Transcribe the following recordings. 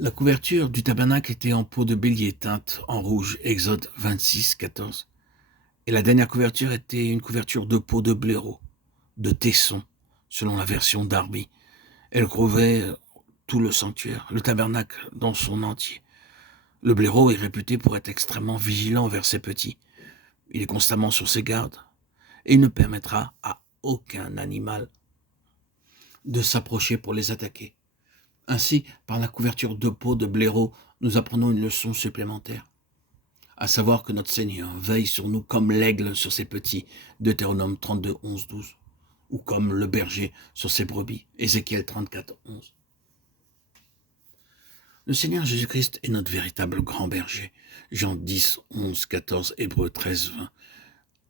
La couverture du tabernacle était en peau de bélier teinte en rouge, Exode 26, 14. Et la dernière couverture était une couverture de peau de blaireau, de tesson, selon la version Darby. Elle couvrait tout le sanctuaire, le tabernacle dans son entier. Le blaireau est réputé pour être extrêmement vigilant envers ses petits. Il est constamment sur ses gardes et il ne permettra à aucun animal de s'approcher pour les attaquer. Ainsi, par la couverture de peau de blaireau, nous apprenons une leçon supplémentaire, à savoir que notre Seigneur veille sur nous comme l'aigle sur ses petits, Deutéronome 32, 11, 12, ou comme le berger sur ses brebis, Ézéchiel 34, 11. Le Seigneur Jésus-Christ est notre véritable grand berger, Jean 10, 11, 14, Hébreux 13, 20,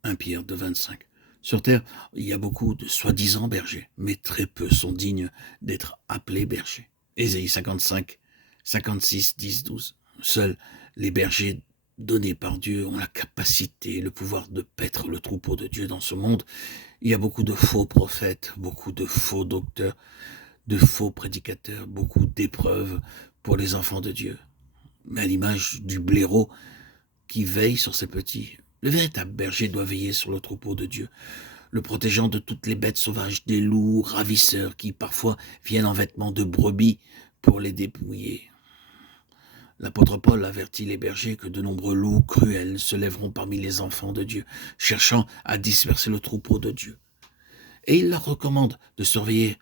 1 Pierre 2, 25. Sur terre, il y a beaucoup de soi-disant bergers, mais très peu sont dignes d'être appelés bergers. Ésaïe 55, 56, 10, 12. Seuls les bergers donnés par Dieu ont la capacité, le pouvoir de paître le troupeau de Dieu dans ce monde. Il y a beaucoup de faux prophètes, beaucoup de faux docteurs, de faux prédicateurs, beaucoup d'épreuves pour les enfants de Dieu. Mais à l'image du blaireau qui veille sur ses petits, le véritable berger doit veiller sur le troupeau de Dieu, le protégeant de toutes les bêtes sauvages, des loups ravisseurs qui parfois viennent en vêtements de brebis pour les dépouiller. L'apôtre Paul avertit les bergers que de nombreux loups cruels se lèveront parmi les enfants de Dieu, cherchant à disperser le troupeau de Dieu. Et il leur recommande de surveiller,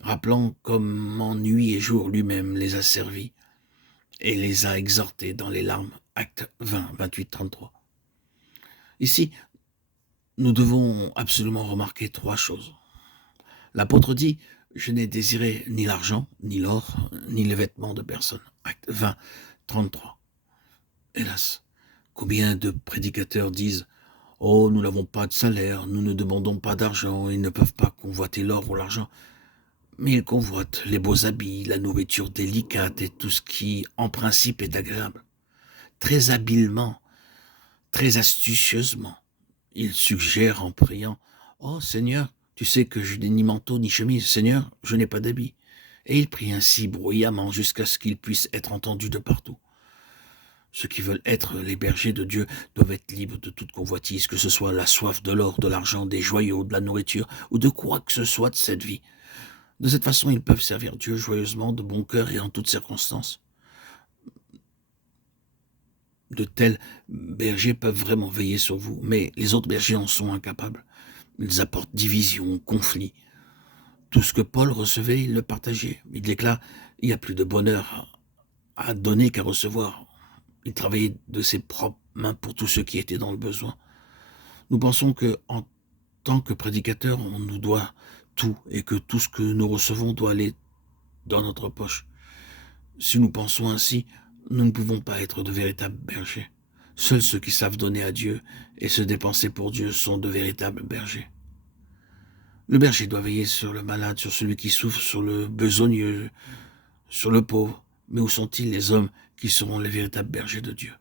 rappelant comment nuit et jour lui-même les a servis et les a exhortés dans les larmes. Actes 20, 28, 33. Ici, nous devons absolument remarquer trois choses. L'apôtre dit « Je n'ai désiré ni l'argent, ni l'or, ni les vêtements de personne ». Acte 20, 33. Hélas, combien de prédicateurs disent « Oh, nous n'avons pas de salaire, nous ne demandons pas d'argent, ils ne peuvent pas convoiter l'or ou l'argent ». Mais ils convoitent les beaux habits, la nourriture délicate et tout ce qui, en principe, est agréable. Très habilement, très astucieusement, ils suggèrent en priant « Oh Seigneur, tu sais que je n'ai ni manteau ni chemise, Seigneur, je n'ai pas d'habit. » Et ils prient ainsi bruyamment jusqu'à ce qu'ils puissent être entendus de partout. Ceux qui veulent être les bergers de Dieu doivent être libres de toute convoitise, que ce soit la soif de l'or, de l'argent, des joyaux, de la nourriture ou de quoi que ce soit de cette vie. De cette façon, ils peuvent servir Dieu joyeusement, de bon cœur et en toutes circonstances. De tels bergers peuvent vraiment veiller sur vous, mais les autres bergers en sont incapables. Ils apportent division, conflit. Tout ce que Paul recevait, il le partageait. Il déclare « Il y a plus de bonheur à donner qu'à recevoir ». Il travaillait de ses propres mains pour tous ceux qui étaient dans le besoin. Nous pensons que, en tant que prédicateur, on nous doit tout et que tout ce que nous recevons doit aller dans notre poche. Si nous pensons ainsi, nous ne pouvons pas être de véritables bergers. Seuls ceux qui savent donner à Dieu et se dépenser pour Dieu sont de véritables bergers. Le berger doit veiller sur le malade, sur celui qui souffre, sur le besogneux, sur le pauvre. Mais où sont-ils les hommes qui seront les véritables bergers de Dieu?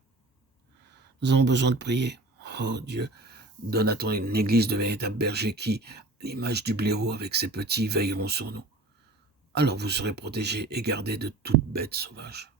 Nous avons besoin de prier. Oh Dieu, donne à ton église de véritables bergers qui, à l'image du blaireau avec ses petits, veilleront sur nous. Alors vous serez protégés et gardés de toute bête sauvage.